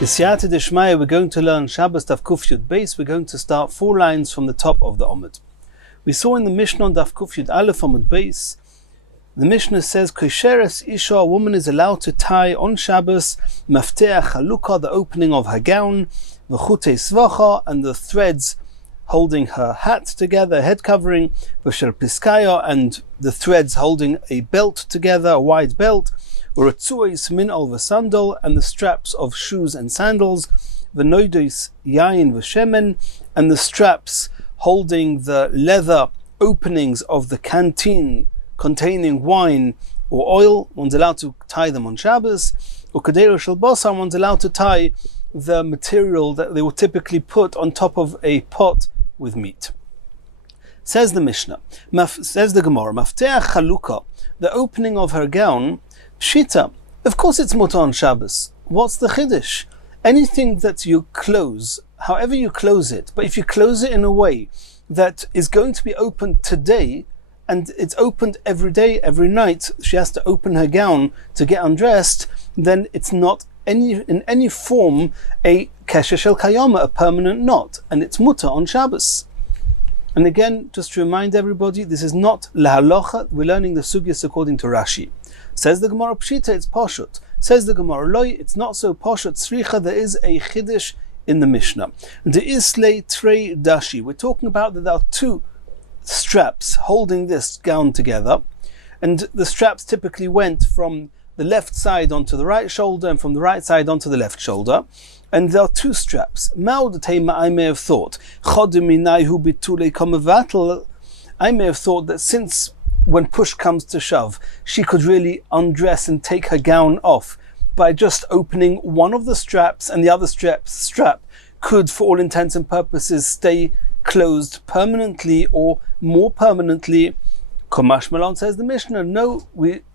B'siyata d'shmaya, we're going to learn Shabbos Daf Kuf Yud Beis. We're going to start 4 lines from the top of the Omid. We saw in the Mishnah on Daf Kuf Yud Aleph Omid Beis, the Mishnah says, Kosheres Isha, a woman is allowed to tie on Shabbos, Mafteach Halukah, the opening of her gown, V'chutei Svacha, and the threads holding her hat together, head covering, V'shel Piskaya, and the threads holding a belt together, a wide belt, Uratzuos min al v'sandal, and the straps of shoes and sandals, V'noidos yain v'shemen, and the straps holding the leather openings of the canteen containing wine or oil. One's allowed to tie them on Shabbos. Or kadero shel basar, one's allowed to tie the material that they would typically put on top of a pot with meat. Says the Mishnah, says the Gemara, Mafteach Chalukah, the opening of her gown, Pshita, of course it's mutar on Shabbos. What's the chiddush? Anything that you close, however you close it, but if you close it in a way that is going to be opened today, and it's opened every day, every night, she has to open her gown to get undressed, then it's not in any form a kesher shel kayama, a permanent knot, and it's mutar on Shabbos. And again, just to remind everybody, this is not lahalocha. We're learning the sugyas according to Rashi. Says the Gemara Pshita, it's poshut. Says the Gemara Loi, it's not so poshut. Sricha, there is a chiddush in the Mishnah. The islay trei dashi. We're talking about that there are 2 straps holding this gown together, and the straps typically went from the left side onto the right shoulder and from the right side onto the left shoulder, and there are 2 straps. I may have thought I may have thought that since when push comes to shove, she could really undress and take her gown off by just opening one of the straps, and the other strap could, for all intents and purposes, stay closed permanently or more permanently. Kamash Malon, says the Mishnah, no,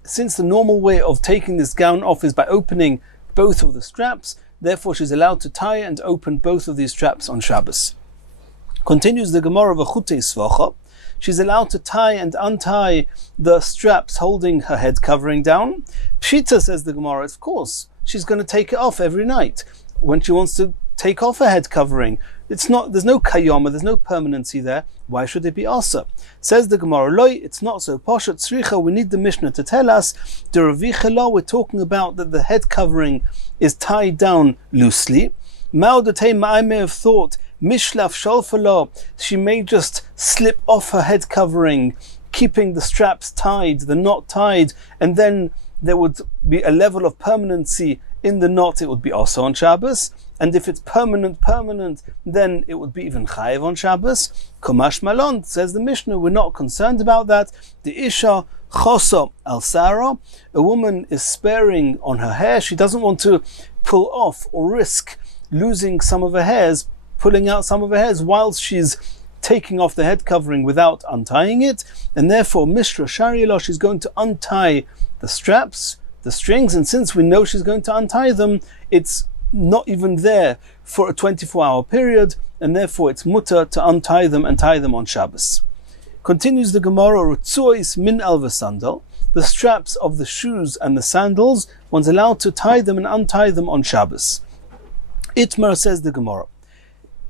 since the normal way of taking this gown off is by opening both of the straps, therefore she's allowed to tie and open both of these straps on Shabbos. Continues the Gemara, V'chutei Svacha, she's allowed to tie and untie the straps holding her head covering down. Pshita, says the Gemara, of course, she's going to take it off every night when she wants to take off her head covering. There's no kayama, there's no permanency there. Why should it be asa? Says the Gemara, Loi, it's not so poshet sricha. We need the Mishnah to tell us, we're talking about that the head covering is tied down loosely. I may have thought, mishlaf shalfalo, she may just slip off her head covering, keeping the straps tied, the knot tied, and then there would be a level of permanency in the knot. It would be also on Shabbos, and if it's permanent, then it would be even chayiv on Shabbos. Kamash Malon, says the Mishnah, we're not concerned about that. The Isha chosa al Sarah, a woman is sparing on her hair. She doesn't want to pull off or risk losing some of her hairs, pulling out some of her hairs whilst she's taking off the head covering without untying it, and therefore Mishra Sharilah, she's going to untie the straps, the strings, and since we know she's going to untie them, it's not even there for a 24-hour period, and therefore it's mutar to untie them and tie them on Shabbos. Continues the Gemara, Rutzuos min al v'sandal, the straps of the shoes and the sandals, one's allowed to tie them and untie them on Shabbos. Itmar, says the Gemara,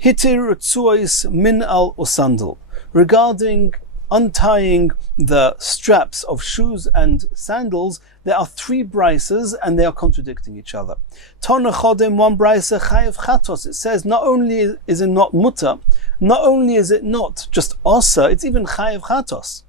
Hitir Rutzuos min al usandal, regarding untying the straps of shoes and sandals, there are 3 brises and they are contradicting each other. Tana Chodem, one brise, chayev chatos. It says not only is it not mutar, not only is it not just osa, it's even chayev chatos.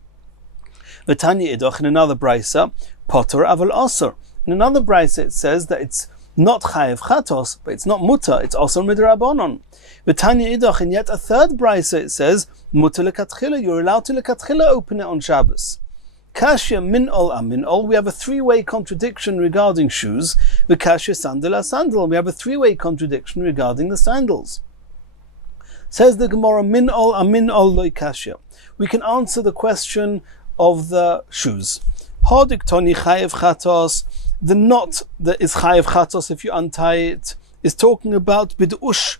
V'tanya idoch, in another brisa, potter aval osar. In another brisa it says that it's not chayev chatos, but it's not mutar, it's also midrabanon. V'tanya idoch, in yet a third brisa it says mutar lekatchila, you're allowed to lekatchila open it on Shabbos. Kashya min ol amin ol, we have a 3-way contradiction regarding shoes. The kashya sandal sandal, we have a 3-way contradiction regarding the sandals. Says the Gemara, min ol amin ol loy kashya. We can answer the question of the shoes. Hadik toni chayev chatos, the knot that is chayev chatos if you untie it is talking about bid'ush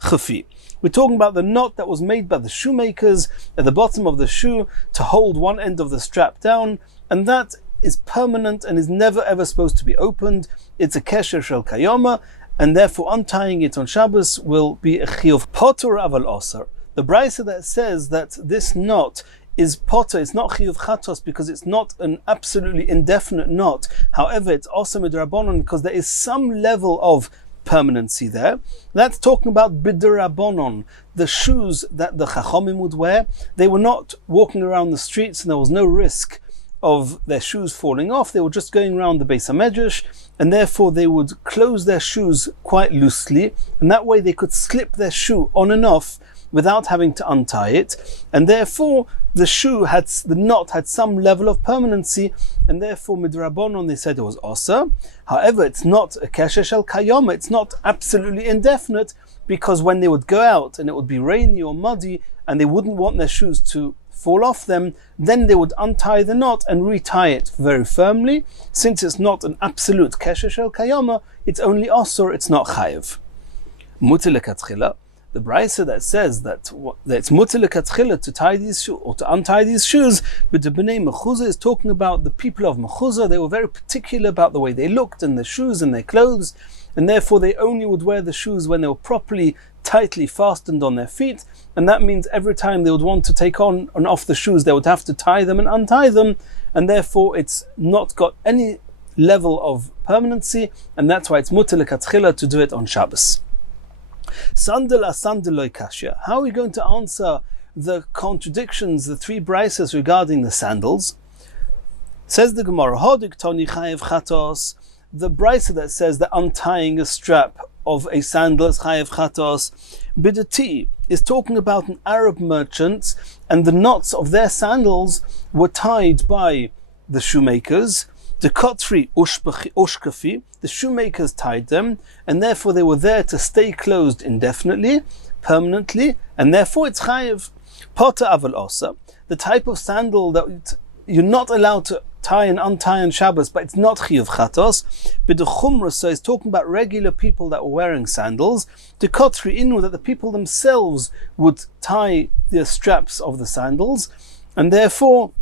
chafi. We're talking about the knot that was made by the shoemakers at the bottom of the shoe to hold one end of the strap down, and that is permanent and is never ever supposed to be opened. It's a kesher shel kayoma, and therefore untying it on Shabbos will be a chiyuv potter aval osar. The brisa that says that this knot is potter, it's not chiyuv chatos because it's not an absolutely indefinite knot. However, it's also midrabanon because there is some level of permanency there. That's talking about bidirabonon, the shoes that the chachomim would wear. They were not walking around the streets and there was no risk of their shoes falling off. They were just going around the Beis HaMedrash, and therefore they would close their shoes quite loosely, and that way they could slip their shoe on and off without having to untie it, and therefore the knot had some level of permanency, and therefore midrabanon they said it was osa. However, it's not a kesher shel kayoma, it's not absolutely indefinite, because when they would go out and it would be rainy or muddy and they wouldn't want their shoes to fall off them, then they would untie the knot and retie it very firmly. Since it's not an absolute kesher shel kayoma, it's only osur, it's not chayiv. Muter lekatchila, the brisa that says that it's muter lekatchila to tie these shoes or to untie these shoes, but the bnei mechuzah is talking about the people of mechuzah. They were very particular about the way they looked and their shoes and their clothes, and therefore they only would wear the shoes when they were properly tightly fastened on their feet, and that means every time they would want to take on and off the shoes they would have to tie them and untie them, and therefore it's not got any level of permanency, and that's why it's muter lekatchila to do it on Shabbos. Sandal asandal loy kashya. How are we going to answer the contradictions, the three brises regarding the sandals? Says the Gemara, hodik toni chayev chatos, the brisa that says that untying a strap of a sandal is chayev chatos, bidati is talking about an Arab merchant, and the knots of their sandals were tied by the shoemakers. The kotri ushkafi, the shoemakers tied them, and therefore they were there to stay closed indefinitely, permanently, and therefore it's chayev. Potter aval osa, the type of sandal that you're not allowed to tie and untie on Shabbos, but it's not chiyuv chatos. But the chumrah, so is talking about regular people that were wearing sandals. The kotri inu, that the people themselves would tie the straps of the sandals, and therefore,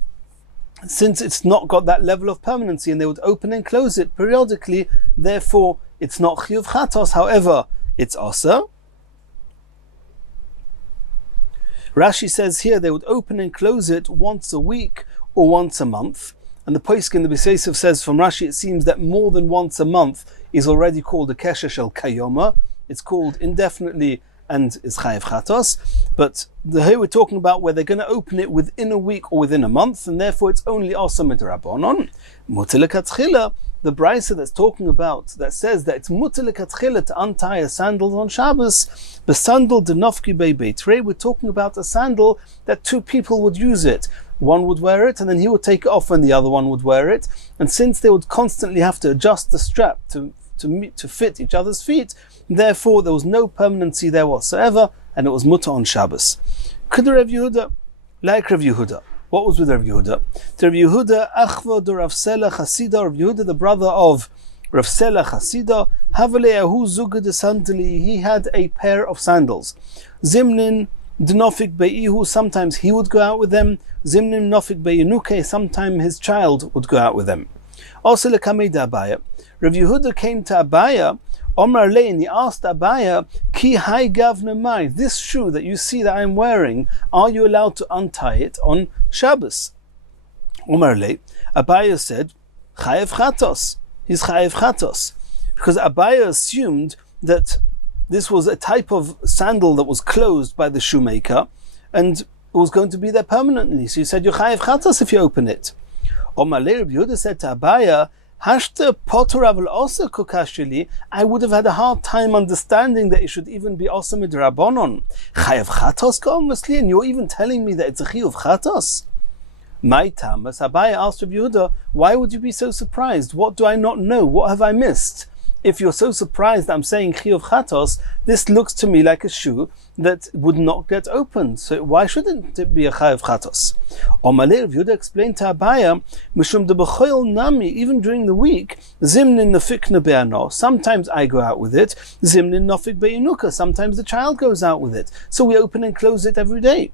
since it's not got that level of permanency and they would open and close it periodically, therefore it's not chiyuv chatos, however it's asa. Rashi says here they would open and close it once a week or once a month, and the poskim, the B'Seisef, says from Rashi it seems that more than once a month is already called a kesher shel kayoma. It's called indefinitely and is chayev chatos, but here we're talking about where they're going to open it within a week or within a month, and therefore it's only also midrabanon. Muter lekatchila, the brisa that's talking about, that says that it's muter lekatchila to untie a sandal on Shabbos, the sandal denofki bebeit, we're talking about a sandal that two people would use it. One would wear it and then he would take it off and the other one would wear it, and since they would constantly have to adjust the strap to fit each other's feet, therefore there was no permanency there whatsoever, and it was mutter on Shabbos. Could Rav Yehuda, like Rav Yehuda? What was with Rav Yehuda? To Rav Yehuda, Achva do Rav Sela Chasida, Rav Yehuda, the brother of Rav Sela Chasida, Havaleahu Zuga de Sandali, he had a pair of sandals. Zimnin Dnofik Beihu, sometimes he would go out with them. Zimnin Nofik Beinuke, sometimes his child would go out with them. Also Lekamei da Abaya. Rav Yehuda came to Abaya, Omar Le, and he asked Abaya, Ki hai gavna mai, this shoe that you see that I'm wearing, are you allowed to untie it on Shabbos? Omar Le, Abaya said, Chayev chatos, he's chayev chatos, because Abaya assumed that this was a type of sandal that was closed by the shoemaker, and it was going to be there permanently. So he said, you're chayev chatos if you open it. Omar Le, Rabbi Yehuda said to Abaya, Hashta potter aval osa kokashili, I would have had a hard time understanding that it should even be osa midrabanon. Chayav chatos ka'omesli, and you're even telling me that it's a chiyuv chatos? My tamas, Abaya asked Rabbi Yehuda, why would you be so surprised? What do I not know? What have I missed? If you're so surprised that I'm saying chiyuv chatos, this looks to me like a shoe that would not get opened. So why shouldn't it be a chayav chatos? Omalei Rav Yehuda explained to Abaya, Mishum de b'choil nami, even during the week, zimnin nafik be'ano, sometimes I go out with it, zimnin nafik be'inuka, sometimes the child goes out with it. So we open and close it every day.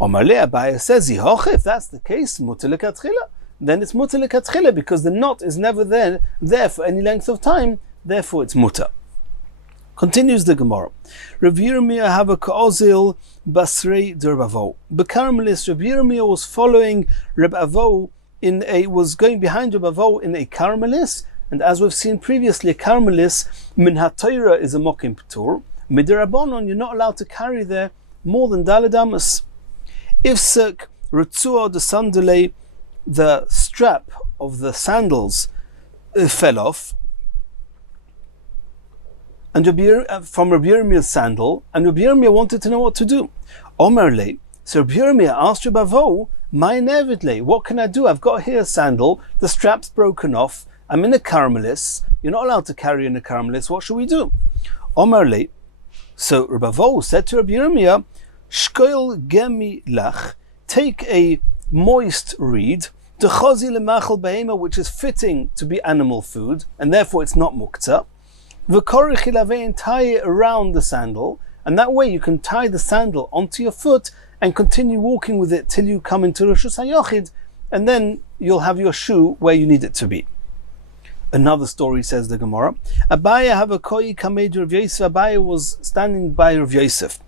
Omalei Abaya says, if that's the case, muter lekatchila, then it's muter lekatchila, because the knot is never there for any length of time. Therefore, it's mutter. Continues the Gemara. Rav Yirmiyah have a ka'ozil basrei derbavo. B'karmelis, Rav Yirmiyah was following Reb Avo was going behind Reb Avo in a karmelis, and as we've seen previously, a karmelis min ha'torah is a mokim p'tur. Midirabonon, you're not allowed to carry there more than daled amos. Ifsek Ritzua the sandale, the strap of the sandals fell off, and from Rabbi Yirmiyah's sandal, and Rabbi Yirmiyah wanted to know what to do. Omerle, so Rabbi Yirmiyah asked Rabbi Avo, my nevidle, what can I do? I've got here a sandal, the strap's broken off, I'm in a karmelis, you're not allowed to carry in a karmelis, what should we do? Omerle, so Rabbi Avo said to Rabbi Yirmiyah, Shkoil gemi lach, take a moist reed, dechazi lemachal behema, which is fitting to be animal food, and therefore it's not muktzah. V'korich ilavei, and tie it around the sandal, and that way you can tie the sandal onto your foot and continue walking with it till you come into Rosh Hashanah, and then you'll have your shoe where you need it to be. Another story, says the Gemara. Abaya have a koi kamed Rav Yosef. Abaya was standing by Rav Yosef.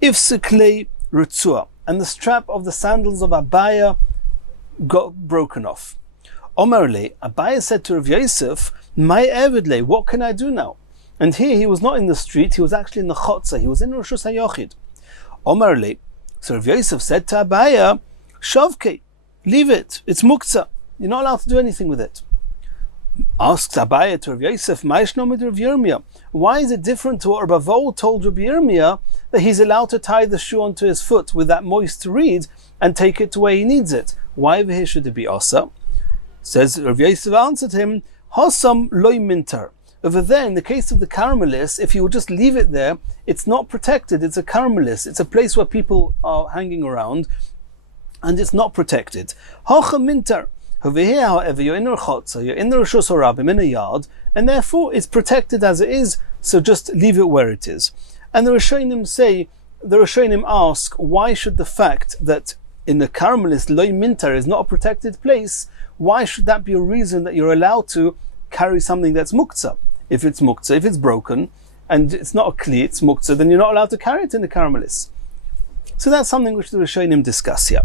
If seklei ritzua, and the strap of the sandals of Abaya got broken off. Omerle, Abaya said to Rav Yosef, my evidle, what can I do now? And here he was not in the street, he was actually in the chotza, he was in Rosh Hashanah. Omerle, so Rav Yosef said to Abaya, Shavke, leave it, it's muktzah, you're not allowed to do anything with it. Asks Abaya to Rav Yosef, Ma'ishnomid Rav Yirmiyah, why is it different to what Rav Avo told Rabbi Yirmiyah that he's allowed to tie the shoe onto his foot with that moist reed and take it to where he needs it? Why over here should it be asa? Says Rav Yosef answered him, Hasam loy mintar. Over there, in the case of the karmelis, if you would just leave it there, it's not protected, it's a karmelis, it's a place where people are hanging around, and it's not protected. Hacha mintar. Over here, however, you're in a chotza, you're in the Rosh Hashanah, in a yard, and therefore it's protected as it is, so just leave it where it is. And the Rishonim ask, why should the fact that in the karmelis, loy mintar is not a protected place, why should that be a reason that you're allowed to carry something that's muktzah? If it's muktzah, if it's broken, and it's not a kli, it's muktzah, then you're not allowed to carry it in the karmelis. So that's something which the Rishonim discuss here.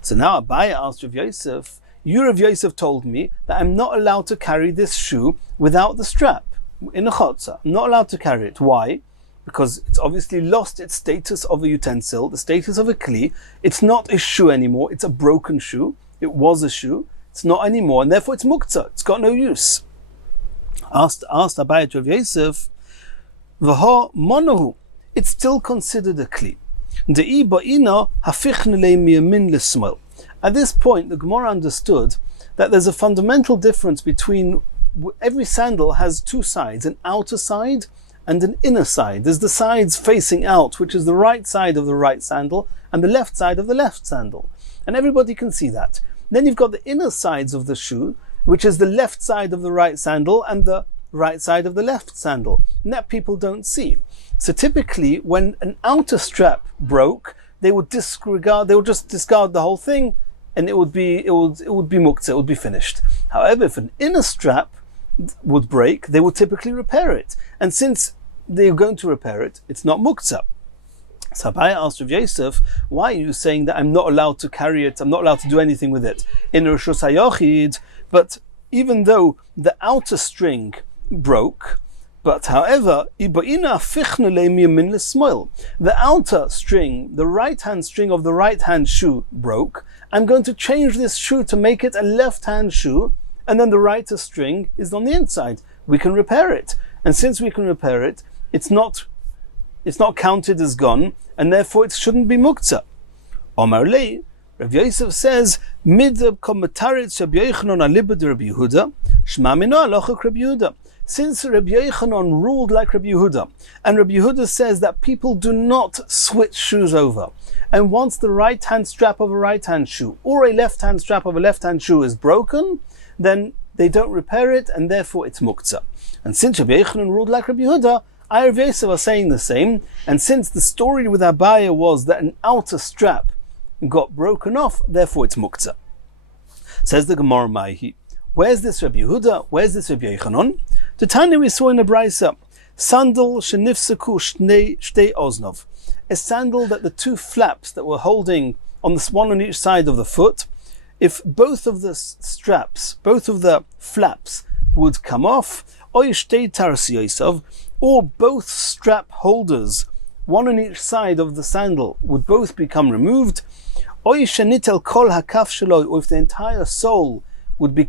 So now Abaya asked Rav Yosef, you, Rav Yosef, told me that I'm not allowed to carry this shoe without the strap in a chotza. I'm not allowed to carry it. Why? Because it's obviously lost its status of a utensil, the status of a kli. It's not a shoe anymore, it's a broken shoe. It was a shoe, it's not anymore, and therefore it's muktzah, it's got no use. Asked Abaya to Rav Yosef, V'ha monohu, it's still considered a kli. De'i ba'ina hafichne le miyamin l'smol. At this point, the Gemara understood that there's a fundamental difference between every sandal has two sides, an outer side and an inner side. There's the sides facing out, which is the right side of the right sandal, and the left side of the left sandal. And everybody can see that. Then you've got the inner sides of the shoe, which is the left side of the right sandal and the right side of the left sandal. And that people don't see. So typically, when an outer strap broke, they would just discard the whole thing, and it would be muktzah, it would be finished. However, if an inner strap would break, they would typically repair it. And since they're going to repair it, it's not muktzah. So Abaya asked Rav Yosef, why are you saying that I'm not allowed to carry it, I'm not allowed to do anything with it in Rosh Hashanah? But even though the outer string broke, but however, the outer string, the right-hand string of the right-hand shoe broke, I'm going to change this shoe to make it a left-hand shoe, and then the right string is on the inside. We can repair it. And since we can repair it, it's not counted as gone, and therefore it shouldn't be muktzah. Omar Lei, Rav Yosef says, Midab komataritz Rabbi Yochanan alibad Rabbi Yehuda, Shma mino alachak Rabbi Yehuda. Since Rabbi Yochanan ruled like Rabbi Yehuda, and Rabbi Yehuda says that people do not switch shoes over, and once the right-hand strap of a right-hand shoe or a left-hand strap of a left-hand shoe is broken, then they don't repair it, and therefore it's muktzah. And since Rabbi Yochanan ruled like Rabbi Yehuda, I, Rav Yosef, are saying the same, and since the story with Abaya was that an outer strap got broken off, therefore it's muktzah. Says the Gemara Maihi, where's this Rabbi Yehuda? Where's this Rabbi Yochanan? The Tanya we saw in the Brisa. Sandal shenifsaku shtei oznov. A sandal that the two flaps that were holding on this one on each side of the foot, if both of the straps, both of the flaps would come off, or both strap holders, one on each side of the sandal, would both become removed, or if the entire sole would be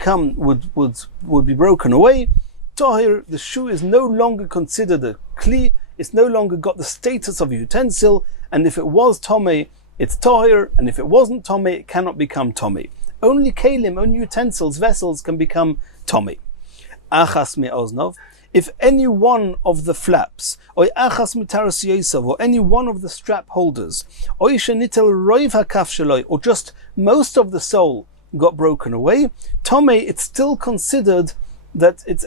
broken away, tahir, the shoe is no longer considered a kli, it's no longer got the status of a utensil, and if it was tomei, it's tahir, and if it wasn't tomei, it cannot become tomei. Only kalim, only utensils, vessels can become tomei. Achas me'oznov, if any one of the flaps, or achas mitaras yosef, or any one of the strap holders, or shenitel roiv hakaf sheloi, or just most of the sole got broken away, tomei, it's still considered that it's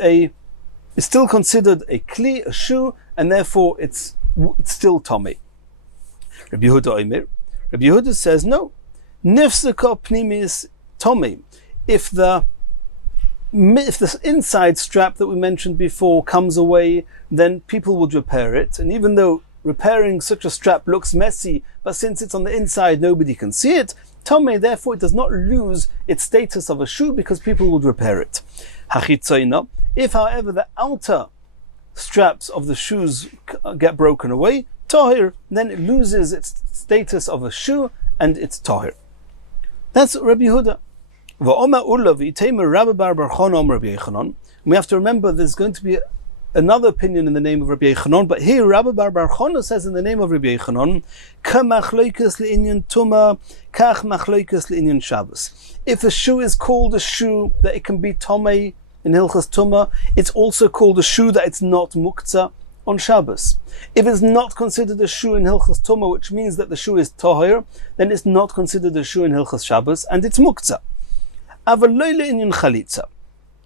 still considered a kli, a shoe, and therefore it's still tomei. Rabbi Yehuda says no. Nifsaka pnimis tomei. If the inside strap that we mentioned before comes away, then people would repair it. And even though repairing such a strap looks messy, but since it's on the inside, nobody can see it, tomei, therefore it does not lose its status of a shoe because people would repair it. Hachitzoina. If, however, the outer straps of the shoes get broken away, tahir, then it loses its status of a shoe and it's tahir. That's Rabbi Yehuda. We have to remember there's going to be another opinion in the name of Rabbi Yechanan, but here Rabbi Bar Bar Chana says in the name of Rabbi Yechanan, if a shoe is called a shoe that it can be tomei in Hilchas Tumah, it's also called a shoe that it's not muktzah on Shabbos. If it's not considered a shoe in Hilchas Tumah, which means that the shoe is tahir, then it's not considered a shoe in Hilchas Shabbos, and it's muktzah. That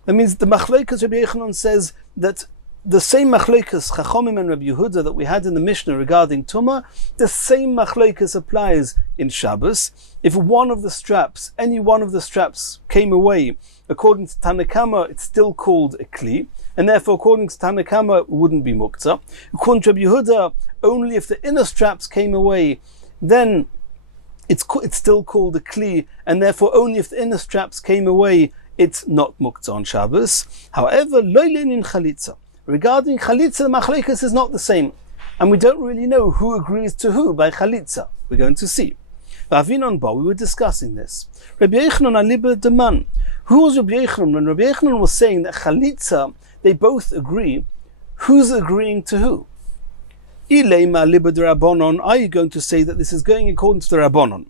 means the Machlokes Rabbi Yechanan says that the same Machlokes Chachomim and Rabbi Yehuda that we had in the Mishnah regarding Tumah, the same Machlokes applies in Shabbos. If one of the straps, any one of the straps came away, according to Tanakama, it's still called a kli, and therefore according to Tanakama, it wouldn't be muktzah. According to Rabbi Yehuda, only if the inner straps came away, then it's still called a kli, and therefore only if the inner straps came away, it's not muktzah on Shabbos. However, loylin in chalitza. Regarding chalitza, the machlokes is not the same, and we don't really know who agrees to who by chalitza. We're going to see. We were discussing this. Rabbi Yechanan aliba deman. Who was Rabbi Yechanan? When Rabbi Yechanan was saying that chalitza, they both agree, who's agreeing to who? Ilema liba de Rabbanon. Are you going to say that this is going according to the Rabbanon?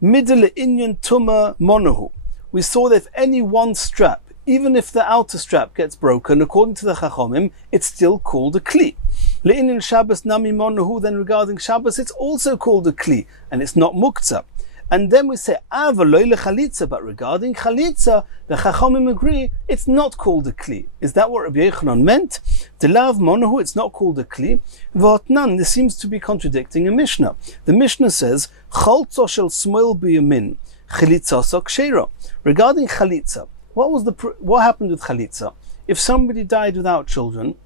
Middle inyan tuma monahu. We saw that if any one strap, even if the outer strap gets broken, according to the Chachomim, it's still called a kli. Le'inin Shabbos nami monahu, then regarding Shabbos, it's also called a kli, and it's not muktzah. And then we say, avaloi lechalitza, but regarding chalitza, the Chachomim agree, it's not called a kli. Is that what Rabbi Yechanan meant? The lav monahu, it's not called a kli. V'otnan, this seems to be contradicting a Mishnah. The Mishnah says, chaltzo shel smoil biyamin, chalitza sok sheira. Regarding chalitza, what happened with chalitza? If somebody died without children,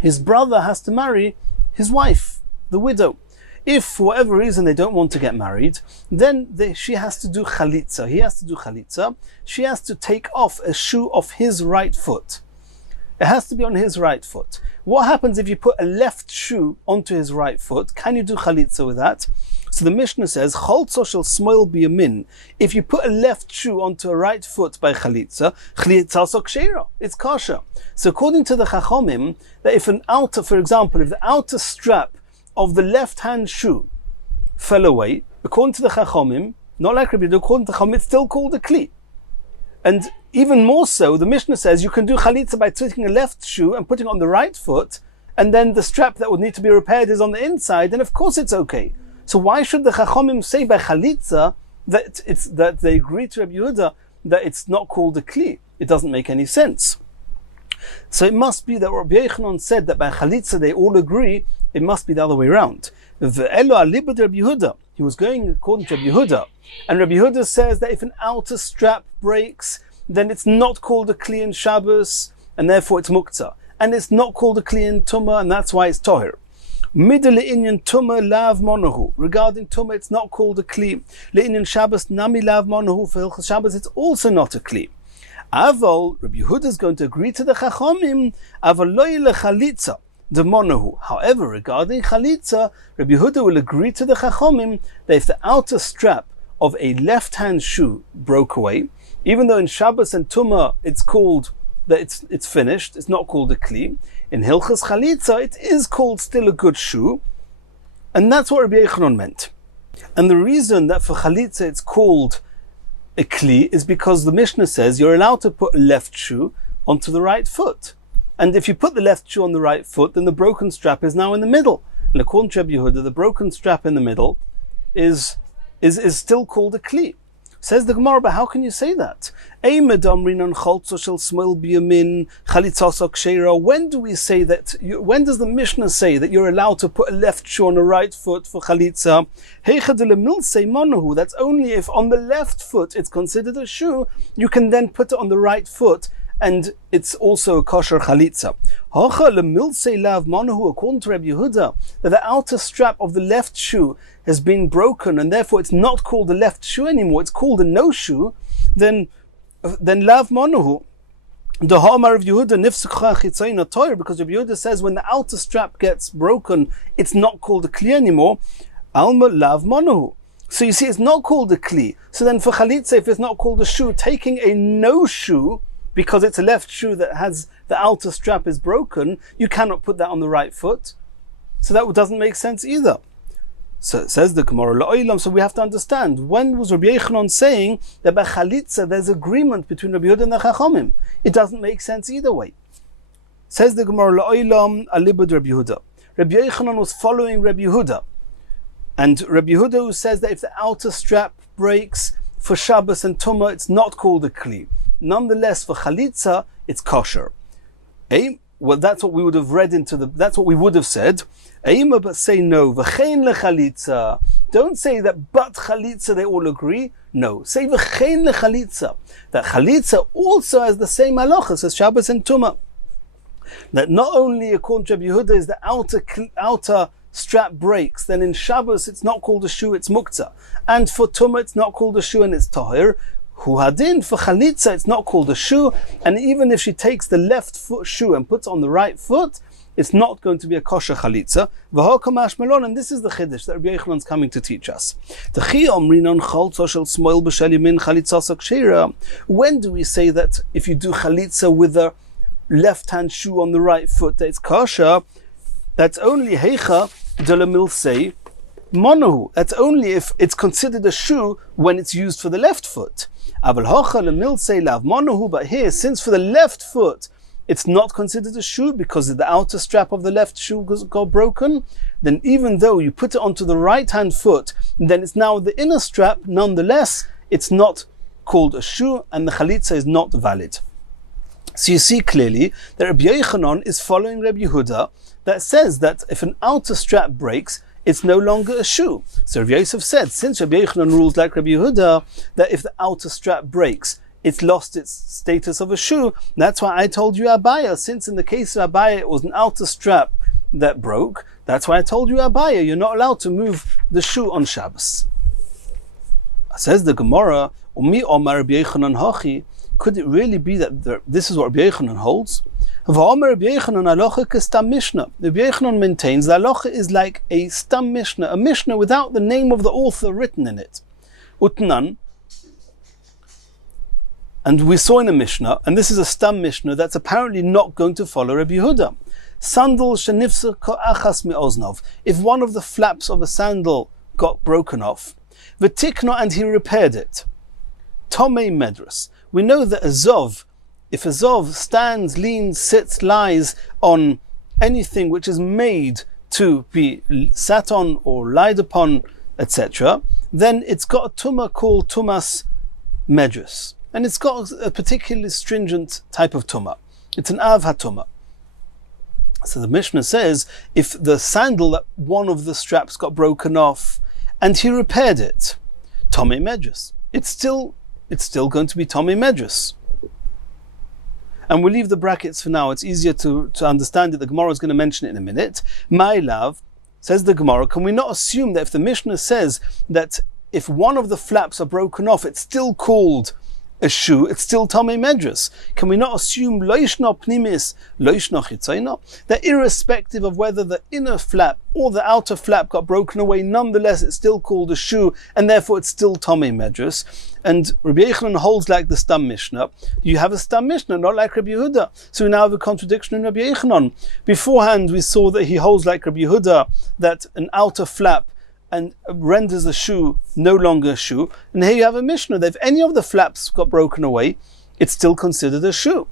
his brother has to marry his wife, the widow. If for whatever reason they don't want to get married, then she has to do chalitza. He has to do chalitza. She has to take off a shoe off his right foot. It has to be on his right foot. What happens if you put a left shoe onto his right foot? Can you do chalitza with that? So the Mishnah says, chaltzo shel smoil biyamin. If you put a left shoe onto a right foot by chalitza, chalitza sok sheira. It's kosher. So according to the Chachomim, that if for example, if the outer strap of the left-hand shoe fell away, according to the Chachomim, not like Rabbi Yehuda, according to the Chachomim, it's still called a kli. And even more so, the Mishnah says you can do chalitza by taking a left shoe and putting it on the right foot, and then the strap that would need to be repaired is on the inside, and of course it's okay. So why should the Chachomim say by chalitza that they agree to Rabbi Yehuda that it's not called a kli? It doesn't make any sense. So it must be that Rabbi Yechanan said that by chalitza they all agree. It must be the other way around. He was going according to Rabbi Yehuda, and Rabbi Yehuda says that if an outer strap breaks, then it's not called a kli in Shabbos, and therefore it's muktzah. and it's not called a kli in tumah, and that's why it's tohir. Middle inyan tumah lav monahu. Regarding tumah, it's not called a kli. Le'inyan Shabbos nami lav monahu. For Hilchos Shabbos, it's also not a kli. Aval, Rabbi Yehuda is going to agree to the Chachomim. Aval loy lechalitza the monahu. However, regarding chalitza, Rabbi Yehuda will agree to the Chachomim that if the outer strap of a left-hand shoe broke away, even though in Shabbos and tumah it's called that it's finished, it's not called a kli. In Hilchos Chalitza, it is called still a good shoe, and that's what Rabbi Yochanan meant. And the reason that for Chalitza it's called a kli is because the Mishnah says you're allowed to put a left shoe onto the right foot. And if you put the left shoe on the right foot, then the broken strap is now in the middle. And according to Rabbi Yehuda, the broken strap in the middle is still called a kli. Says the Gemara, but how can you say that? When do we say that? When does the Mishnah say that you're allowed to put a left shoe on a right foot for chalitza? That's only if on the left foot it's considered a shoe, you can then put it on the right foot, and it's also a kosher chalitza. According to Rabbi Yehuda, that the outer strap of the left shoe has been broken, and therefore it's not called a left shoe anymore, it's called a no shoe, then lav monahu. The Ha'amar of Yehuda nifsukha chitzayin atoyer, because Rabbi Yehuda says when the outer strap gets broken, it's not called a kli anymore. Alma lav monahu. So you see, it's not called a kli. So then for chalitza, if it's not called a shoe, taking a no shoe, because it's a left shoe that has the outer strap is broken, you cannot put that on the right foot. So that doesn't make sense either. So it says the Gemara la'olam. So we have to understand, when was Rabbi Yochanan saying that by chalitza there's agreement between Rabbi Yehuda and the Chachomim? It doesn't make sense either way. Says the Gemara la'olam alibud Rabbi Yehuda. Rabbi Yochanan was following Rabbi Yehuda, and Rabbi Yehuda who says that if the outer strap breaks for Shabbos and Tumah, it's not called a kli. Nonetheless, for chalitza, it's kosher. Well, that's what we would have read that's what we would have said. But say no. V'chein lechalitza. Don't say that but chalitza they all agree. No. Say v'chein lechalitza. That chalitza also has the same halachas as Shabbos and Tumah. That not only according to Rabbi Yehuda is the outer strap breaks, then in Shabbos it's not called a shoe, it's muktzah. And for Tumah it's not called a shoe and it's tahir. Hu hadin, for chalitza it's not called a shoe, and even if she takes the left foot shoe and puts on the right foot, it's not going to be a kosher chalitza. And this is the chiddush that Rabbi Yochanan is coming to teach us. When do we say that if you do chalitza with the left-hand shoe on the right foot, that it's kosher? That's only heicha de la milsei monahu. That's only if it's considered a shoe when it's used for the left foot. But here, since for the left foot it's not considered a shoe because the outer strap of the left shoe got broken, then even though you put it onto the right hand foot, then it's now the inner strap, nonetheless it's not called a shoe and the chalitza is not valid. So you see clearly that Rabbi Yochanan is following Rabbi Yehuda that says that if an outer strap breaks, it's no longer a shoe. So Rabbi Yosef said, since Rabbi Yochanan rules like Rabbi Yehuda, that if the outer strap breaks, it's lost its status of a shoe. That's why I told you Abaya, since in the case of Abaya it was an outer strap that broke, that's why I told you Abaya, you're not allowed to move the shoe on Shabbos. Says the Gemara, Umi Omar Rabbi Yochanan Hachi, could it really be that this is what Rabbi Yochanan holds? Rabbi Yochanan maintains that halacha is like a stam mishnah, a mishnah without the name of the author written in it. Utnan. And we saw in a mishnah, and this is a stam mishnah that's apparently not going to follow Rabbi Yehuda. Sandal shenifser achas mi'oznov. If one of the flaps of a sandal got broken off, v'tikno, and he repaired it. Tomei medras. We know that a zov, if a zov stands, leans, sits, lies on anything which is made to be sat on or lied upon, etc., then it's got a tumah called tumas medras. And it's got a particularly stringent type of tumah. It's an av hatumah. So the Mishnah says, if the sandal, that one of the straps got broken off, and he repaired it, tomei medras, it's still going to be tomei medras. And we'll leave the brackets for now. It's easier to understand it. The Gemara is going to mention it in a minute. My love, says the Gemara, can we not assume that if the Mishnah says that if one of the flaps are broken off, it's still called a shoe, it's still Tomei Medrus? Can we not assume loishna pnimis, loishna chitzayna, that irrespective of whether the inner flap or the outer flap got broken away, nonetheless it's still called a shoe, and therefore it's still Tomei Medrus? And Rabbi Yochanan holds like the Stam Mishnah. You have a Stam Mishnah, not like Rabbi Yehuda. So we now have a contradiction in Rabbi Yochanan. Beforehand we saw that he holds like Rabbi Yehuda, that an outer flap and renders a shoe no longer a shoe. And here you have a Mishnah that if any of the flaps got broken away, it's still considered a shoe.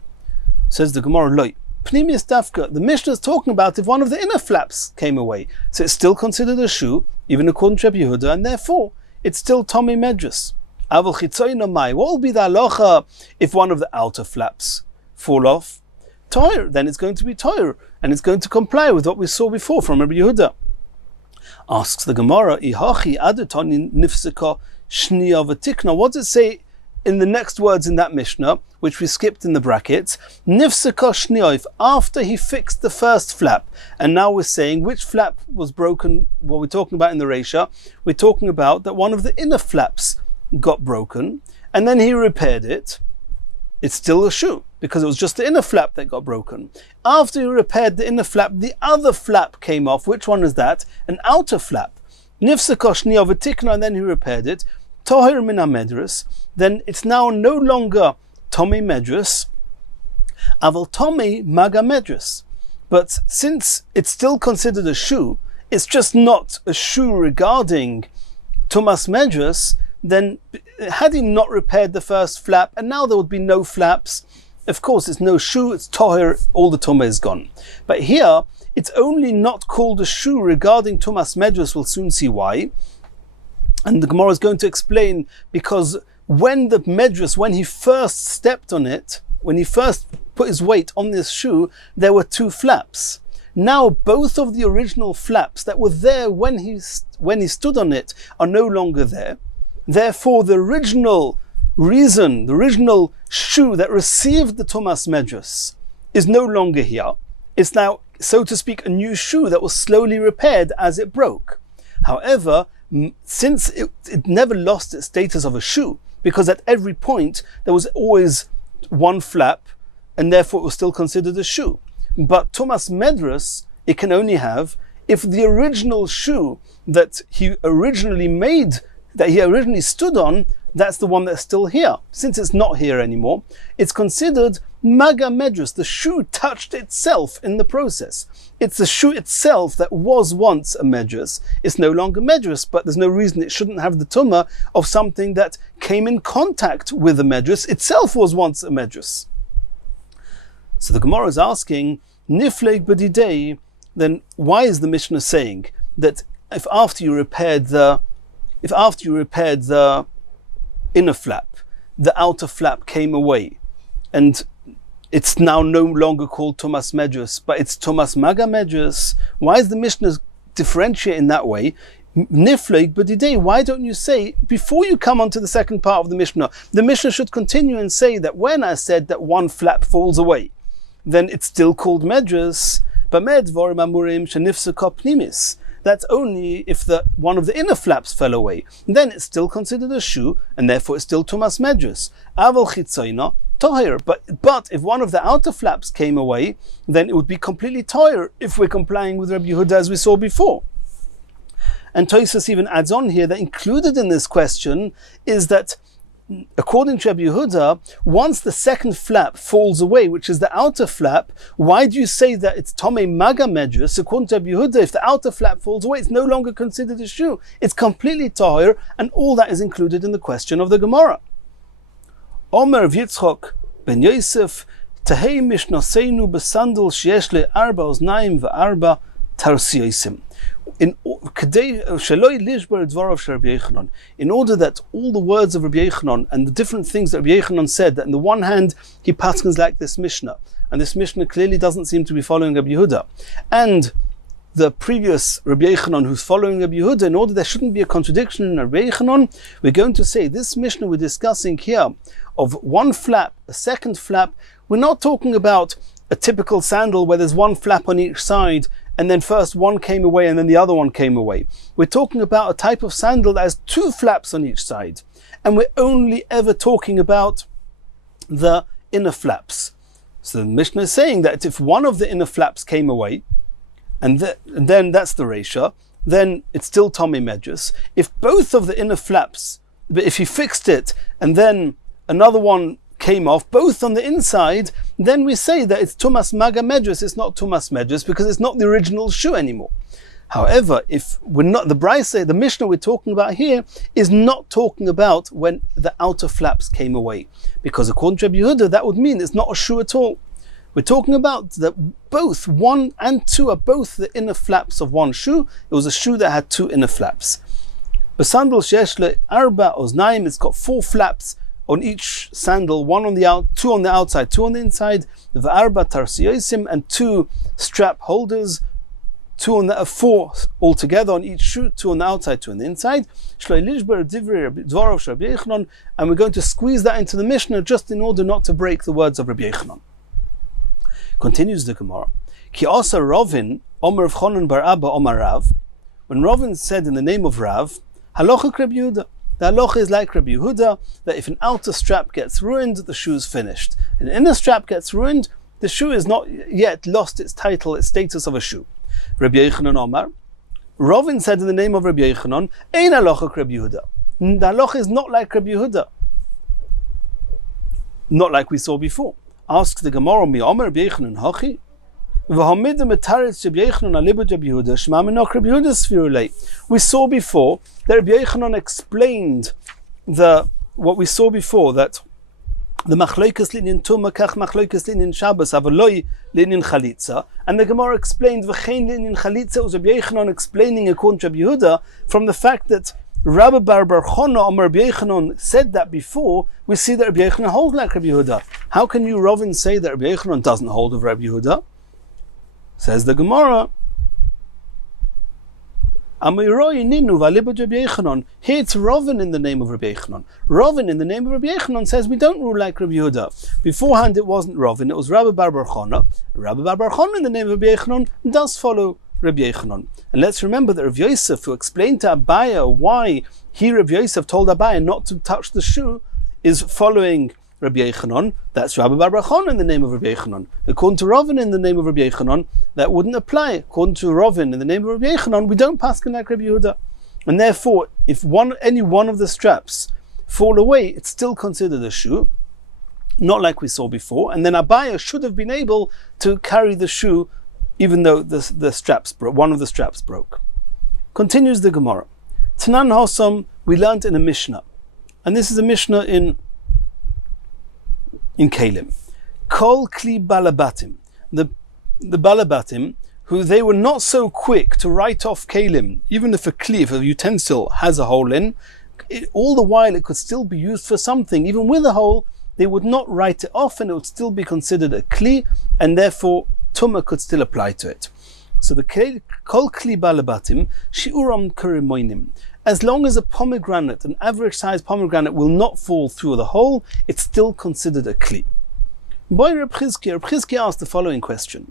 Says the Gemara, Loi. Pnimius Dafka, the Mishnah is talking about if one of the inner flaps came away. So it's still considered a shoe, even according to Rabbi Yehuda, and therefore it's still Tomei Medrus. Aval Chitzoyna Mai, what will be the halacha if one of the outer flaps fall off? Toyer, then it's going to be Toyer, and it's going to comply with what we saw before from Rabbi Yehuda. Asks the Gemara, Ihachi adutani nifsika shniya v'tikna. What does it say in the next words in that Mishnah, which we skipped in the brackets? Nifsika shniya, after he fixed the first flap. And now we're saying which flap was broken. What we're talking about in the Reisha, we're talking about that one of the inner flaps got broken, and then he repaired it. It's still a shoe, because it was just the inner flap that got broken. After he repaired the inner flap, the other flap came off. Which one is that? An outer flap. Nifsakoshni of a tikna, and then he repaired it. Tohir min medrus. Then it's now no longer Tomei Medrus. Aval Tomei maga medrus. But since it's still considered a shoe, it's just not a shoe regarding Tumas Medrus, then had he not repaired the first flap, and now there would be no flaps, of course it's no shoe, it's toher, all the tumah is gone. But here, it's only not called a shoe regarding Tumas Medrus, we'll soon see why. And the Gemara is going to explain, because when the Medrus, when he first stepped on it, when he first put his weight on this shoe, there were two flaps. Now both of the original flaps that were there when he stood on it are no longer there. Therefore, the original reason, the original shoe that received the Tumas Medrus is no longer here. It's now, so to speak, a new shoe that was slowly repaired as it broke. However, since it never lost its status of a shoe, because at every point there was always one flap, and therefore it was still considered a shoe. But Tumas Medrus, it can only have if the original shoe that he originally made, that he originally stood on, that's the one that's still here. Since it's not here anymore, it's considered maga medrus. The shoe touched itself in the process. It's the shoe itself that was once a medrus. It's no longer medrus, but there's no reason it shouldn't have the tumah of something that came in contact with the medrus. Itself was once a medrus. So the Gemara is asking, nifleg b'didei, then why is the Mishnah saying that if after you repaired the inner flap, the outer flap came away, and it's now no longer called Tumas Medrus, but it's Tumas Maga Medrus? Why is the Mishnah differentiate in that way? Nifleg b'didei, why don't you say, before you come on to the second part of the Mishnah should continue and say that when I said that one flap falls away, then it's still called Medrus, but medvorim amurim shenifsaka pnimis. That's only if one of the inner flaps fell away. Then it's still considered a shoe, and therefore it's still Tumas Medrus. Aval chitzoyna toher. But if one of the outer flaps came away, then it would be completely toher if we're complying with Rabbi Yehuda as we saw before. And Tosfos even adds on here that included in this question is that according to Rabbi Yehuda, once the second flap falls away, which is the outer flap, why do you say that it's Tomei Maga Medrus? According to Rabbi Yehuda, if the outer flap falls away, it's no longer considered a shoe. It's completely tahir, and all that is included in the question of the Gemara. Omer Yitzchak ben Yosef, Tahei Mishnoseinu besandal sheyesh le arba oznaim ve'arba tarsiyosim. In order that all the words of Rabbi Yochanan and the different things that Rabbi Yochanan said, that on the one hand he paskins like this Mishnah, and this Mishnah clearly doesn't seem to be following Rabbi Yehuda, and the previous Rabbi Yochanan who's following Rabbi Yehuda, in order there shouldn't be a contradiction in Rabbi Yochanan, we're going to say this Mishnah we're discussing here of one flap, a second flap, we're not talking about a typical sandal where there's one flap on each side and then first one came away and then the other one came away. We're talking about a type of sandal that has two flaps on each side, and we're only ever talking about the inner flaps. So the Mishnah is saying that if one of the inner flaps came away, and then that's the Reisha, then it's still Tomei Medjus. If both of the inner flaps, but if he fixed it and then another one came off, both on the inside, then we say that it's Tumas Maga Medjus, it's not Tumas Medjus, because it's not the original shoe anymore. However, if we're not, the Mishnah we're talking about here is not talking about when the outer flaps came away, because according to Rabbi Yehuda, that would mean it's not a shoe at all. We're talking about that both 1 and 2 are both the inner flaps of one shoe. It was a shoe that had 2 inner flaps. Basandal sheyesh le arba oznaim, it's got 4 flaps on each sandal, 2 on the outside, 2 on the inside. V'arba tarsiyosim, and 2 strap holders, 4 altogether on each shoe, 2 on the outside, 2 on the inside. And we're going to squeeze that into the Mishnah just in order not to break the words of Rabbi Yochanan. Continues the Gemara. Ki asa Rovin, Omer Chonon bar Abba Omer Rav. When Rovin said in the name of Rav, Halacha Rabbi Yehuda. The halacha is like Rabbi Yehuda, that if an outer strap gets ruined, the shoe is finished. An inner strap gets ruined, the shoe is not yet lost its title, its status of a shoe. Rabbi Yochanan Omar. Rovin said in the name of Rabbi Yochanan, Ein halacha Rabbi Yehuda. The halacha is not like Rabbi Yehuda. Not like we saw before. Asks the Gemara, Mi Omer Rabbi Yochanan Hachi. We saw before that Rabbi Yochanan explained what we saw before, that the machlokas linin tuma kach machlokas linin Shabbos avaloi linin chalitza, and the Gemara explained v'chein linin chalitza. Was Rabbi Yochanan explaining according to Rabbi Yehuda from the fact that Rabbi Bar Chona or Rabbi Yochanan said that before. We see that Rabbi Yochanan holds like Rabbi Yehuda. How can you, Rovin, say that Rabbi Yochanan doesn't hold of Rabbi Yehuda? Says the Gemara, here it's Rovin in the name of Rabbi Yochanan. Rovin in the name of Rabbi Yochanan says we don't rule like Rabbi Yehuda. Beforehand it wasn't Rovin, it was Rabbi Bar Chona. Rabbi Bar Chona in the name of Rabbi Yochanan does follow Rabbi Yochanan. And let's remember that Rav Yosef, who explained to Abaya why Rabbi Yosef told Abaya not to touch the shoe, is following Rabbi Yochanan. That's Rabbi Bar Chona in the name of Rabbi Yochanan. According to Rovin in the name of Rabbi Yochanan, that wouldn't apply. According to Rovin in the name of Rabbi Yochanan, we don't paskin like Rabbi Yehuda. And therefore, if any one of the straps fall away, it's still considered a shoe, not like we saw before. And then Abaya should have been able to carry the shoe even though the straps broke, one of the straps broke. Continues the Gemara. Tanan Hossam, we learned in a Mishnah. And this is a Mishnah in Kalim. Kol Kli Balabatim. The Balabatim, who they were not so quick to write off Kalim, even if a Kli, if a utensil has a hole in, all the while it could still be used for something. Even with a hole, they would not write it off and it would still be considered a Kli, and therefore Tumah could still apply to it. So the Kol Kli Balabatim, Shiuram Kurimoinim. As long as a pomegranate, an average sized pomegranate, will not fall through the hole, it's still considered a Kli. Boy Reb Chizki asked the following question.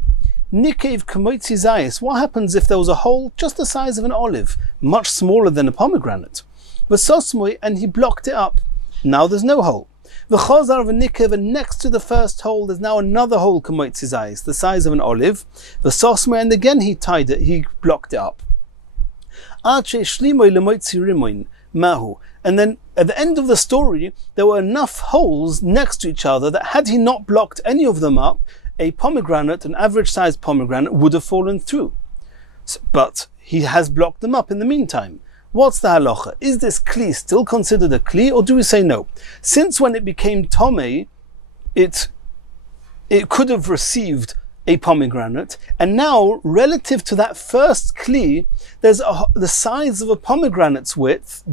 Nikev Kamoitzi Zayis, what happens if there was a hole just the size of an olive, much smaller than a pomegranate? V'sosmoi, and he blocked it up. Now there's no hole. V'chozar of a nikev, and next to the first hole there's now another hole, Kamoitzi Zayis, the size of an olive. V'sosmoi, and again he blocked it up. And then at the end of the story, there were enough holes next to each other that had he not blocked any of them up, a pomegranate, an average sized pomegranate, would have fallen through. But he has blocked them up in the meantime. What's the halacha? Is this kli still considered a kli, or do we say no? Since when it became tomei, it could have received a pomegranate, and now relative to that first kli, there's the size of a pomegranate's width,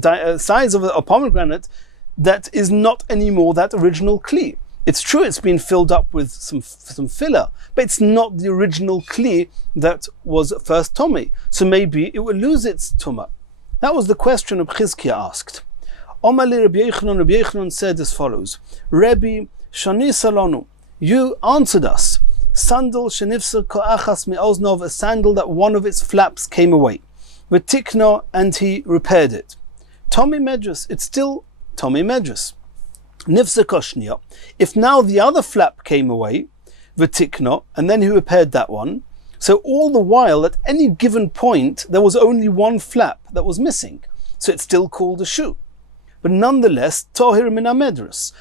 size of a pomegranate that is not anymore that original kli. It's true it's been filled up with some filler, but it's not the original kli that was at first Tomei. So maybe it will lose its tumah. That was the question Reb Chizkiah asked. Omali Rabbi Yochanan said as follows: Rebbe Shani Salonu, you answered us. Sandal shenifser ko'achas me'oznov, a sandal that one of its flaps came away. V'tikno, and he repaired it. Tomei medrus, it's still Tomei medrus. Nifser koshnia, if now the other flap came away, v'tikno, and then he repaired that one. So all the while, at any given point, there was only one flap that was missing. So it's still called a shoe. But nonetheless, tohir min medrus.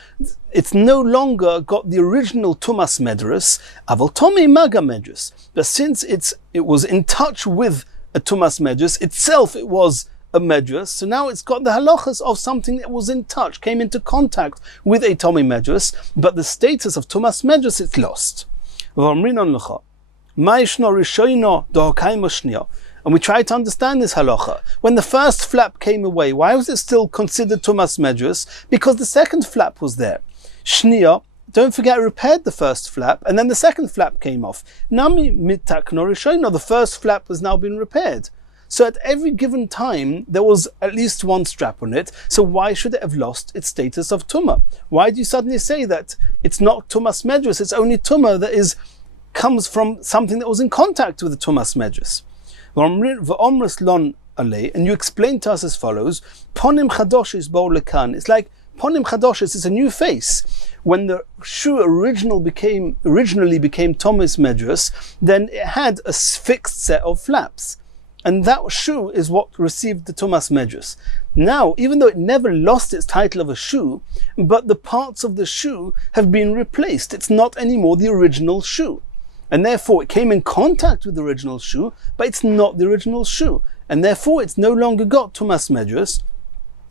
It's no longer got the original tumas medrus, aval tomei maga medrus. But since it was in touch with a tumas medrus itself, it was a medrus. So now it's got the halachas of something that was in touch, came into contact with a tomei medrus, but the status of tumas medrus it's lost. And we try to understand this halacha. When the first flap came away, why was it still considered tumas medrus? Because the second flap was there. Shnia, don't forget, repaired the first flap, and then the second flap came off. Nami mitakno rishono, the first flap has now been repaired. So at every given time, there was at least one strap on it. So why should it have lost its status of tumah? Why do you suddenly say that it's not tumas medrus? It's only tumah that comes from something that was in contact with the tumas medrus. And you explain to us as follows: Ponim chadoshes bo lekan. It's like ponim chadoshes. It's a new face. When the shoe originally became Thomas medrus, then it had a fixed set of flaps, and that shoe is what received the Thomas medrus. Now, even though it never lost its title of a shoe, but the parts of the shoe have been replaced. It's not anymore the original shoe. And therefore it came in contact with the original shoe, but it's not the original shoe. And therefore it's no longer got Tumas Medrus.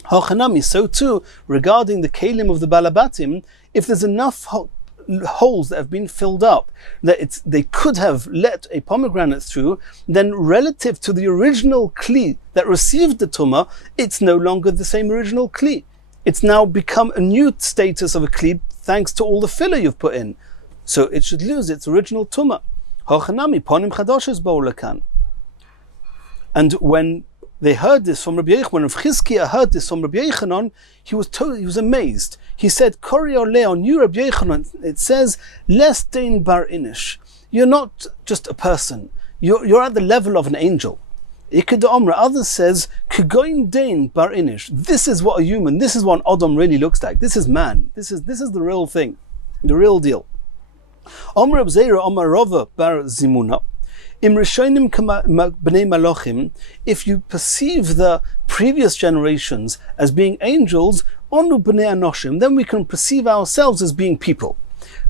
Hachanami, so too, regarding the Kalim of the Balabatim, if there's enough holes that have been filled up that they could have let a pomegranate through, then relative to the original Kli that received the Tumah, it's no longer the same original Kli. It's now become a new status of a Kli thanks to all the filler you've put in. So it should lose its original tumah. Hochanami ponim chadoshes bo lekan. And when they heard this from Rabbi Yochanan, when Rav Chizkiah heard this from Rabbi Yochanan, he was amazed. He said, Kori ole on you, Rabbi Yochanan. It says, Les dein bar inish. You're not just a person. You're at the level of an angel. Iked Omra. Others says, Kugoin dein bar inish. This is what a human, this is what an Adam really looks like. This is man. This is the real thing, the real deal. Omar Abzeira, Omar Rova bar Zimuna, Im Rishonim b'nei Malochim, if you perceive the previous generations as being angels, Onu b'nei Anoshim, then we can perceive ourselves as being people.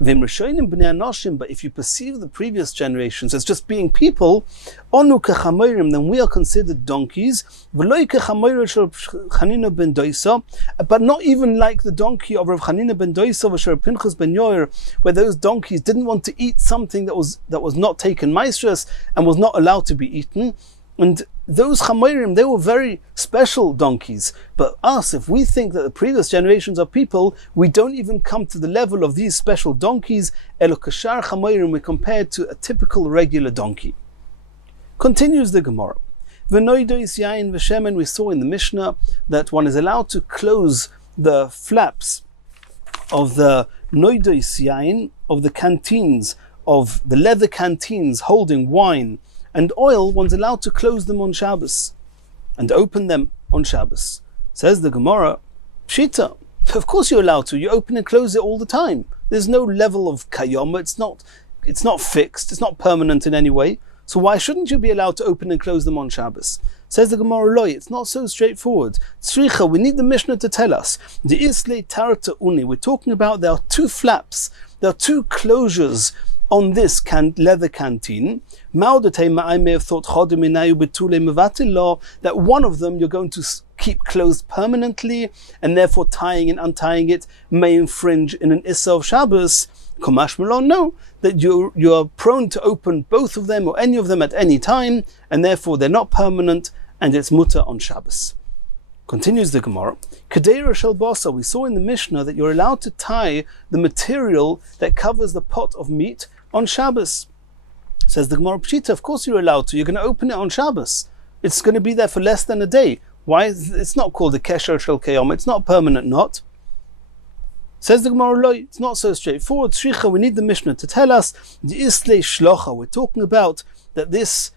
V'im Rishonim b'nei Anoshim, but if you perceive the previous generations as just being people, Onu kechamorim, then we are considered donkeys. V'loi kechamorim shel Chanina ben Doisa, but not even like the donkey of Rav Chanina ben Doisa v'shel Pinchas ben Yoyer, where those donkeys didn't want to eat something that was not taken maestras and was not allowed to be eaten. And those chamorim, they were very special donkeys. But us, if we think that the previous generations are people, we don't even come to the level of these special donkeys. Elokashar chamorim, we compared to a typical regular donkey. Continues the Gemara. V'noidois yain v'shemen, we saw in the Mishnah that one is allowed to close the flaps of the noidois yain, of the canteens, of the leather canteens holding wine and oil. One's allowed to close them on Shabbos and open them on Shabbos. Says the Gemara, Pshita, of course you're allowed to. You open and close it all the time. There's no level of kayom. It's not fixed. It's not permanent in any way. So why shouldn't you be allowed to open and close them on Shabbos? Says the Gemara, Loi, it's not so straightforward. Tzricha, we need the Mishnah to tell us. The Isle Tarata Uni, we're talking about there are two flaps, there are two closures on this leather canteen. I may have thought that one of them you're going to keep closed permanently, and therefore tying and untying it may infringe in an Issa of Shabbos. Kamash Malon, no, that you are prone to open both of them or any of them at any time, and therefore they're not permanent, and it's mutter on Shabbos. Continues the Gemara. Kadeira shel basa. We saw in the Mishnah that you're allowed to tie the material that covers the pot of meat on Shabbos. Says the Gemara Pshita, of course you're allowed to. You're going to open it on Shabbos. It's going to be there for less than a day. Why? It's not called a kesher shel kayom. It's not a permanent knot. Says the Gemara, lo, it's not so straightforward. Shricha, we need the Mishnah to tell us the isle shlocha. We're talking about that this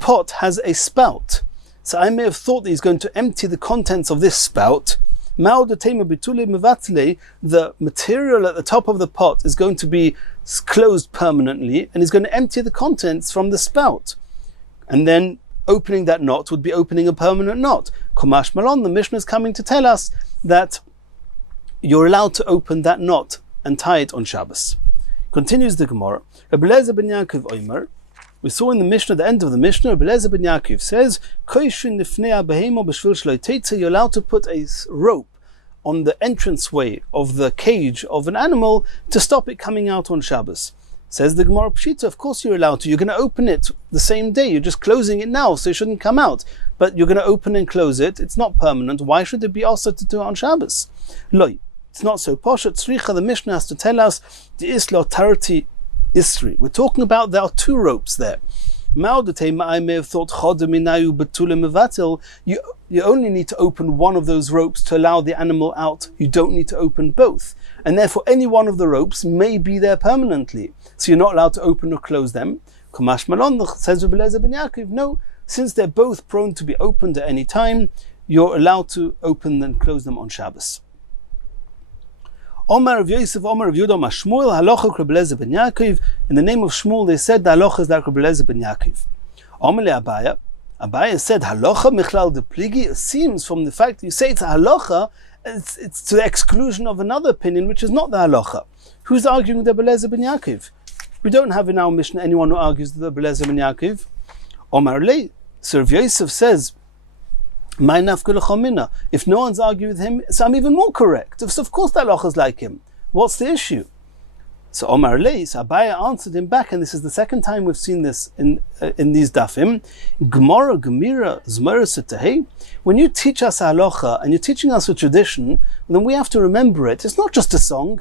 pot has a spout. So I may have thought that he's going to empty the contents of this spout. The material at the top of the pot is going to be closed permanently, and he's going to empty the contents from the spout. And then opening that knot would be opening a permanent knot. Komash Malon, the Mishnah is coming to tell us that you're allowed to open that knot and tie it on Shabbos. Continues the Gemara. Rabbi Eliezer ben Yaakov Omer. We saw in the Mishnah, the end of the Mishnah, Rabbi Eliezer ben Yaakov says, you're allowed to put a rope on the entranceway of the cage of an animal to stop it coming out on Shabbos. Says the Gemara Pshita, of course you're allowed to. You're going to open it the same day. You're just closing it now, so it shouldn't come out. But you're going to open and close it. It's not permanent. Why should it be also to do it on Shabbos? Loi. It's not so poshet. Tzricha, the Mishnah has to tell us the islo tarati isri. We're talking about there are two ropes there. I may have thought you only need to open one of those ropes to allow the animal out. You don't need to open both. And therefore any one of the ropes may be there permanently. So you're not allowed to open or close them. Kamash Malon, says Rabbi Eliezer ben Yaakov, no, since they're both prone to be opened at any time, you're allowed to open and close them on Shabbos. Omar of Yosef, Omar of Yudom, Shmuel, halacha Rabbi Eliezer ben Yaakov. In the name of Shmuel, they said the halacha is like Rabbi Eliezer ben Yaakov. Omar le Abaya. Abaya said halacha michlal de pligi. It seems from the fact that you say it's a halacha, it's to the exclusion of another opinion, which is not the halacha. Who's arguing with Rabbi Eliezer ben Yaakov? We don't have in our Mishnah anyone who argues with Rabbi Eliezer ben Yaakov. Omar le. So Rav Yosef says, if no one's arguing with him, so I'm even more correct. So of course the halacha is like him. What's the issue? So Omar Lei, so Abaya answered him back, and this is the second time we've seen this in these dafim. Gemara, Gemira, Zmara Setahe. When you teach us halacha and you're teaching us a tradition, then we have to remember it. It's not just a song.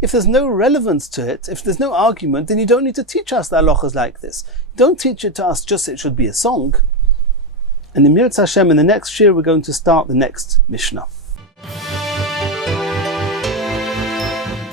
If there's no relevance to it, if there's no argument, then you don't need to teach us the halachas like this. Don't teach it to us just it should be a song. And in Mirz Hashem, in the next year, we're going to start the next Mishnah.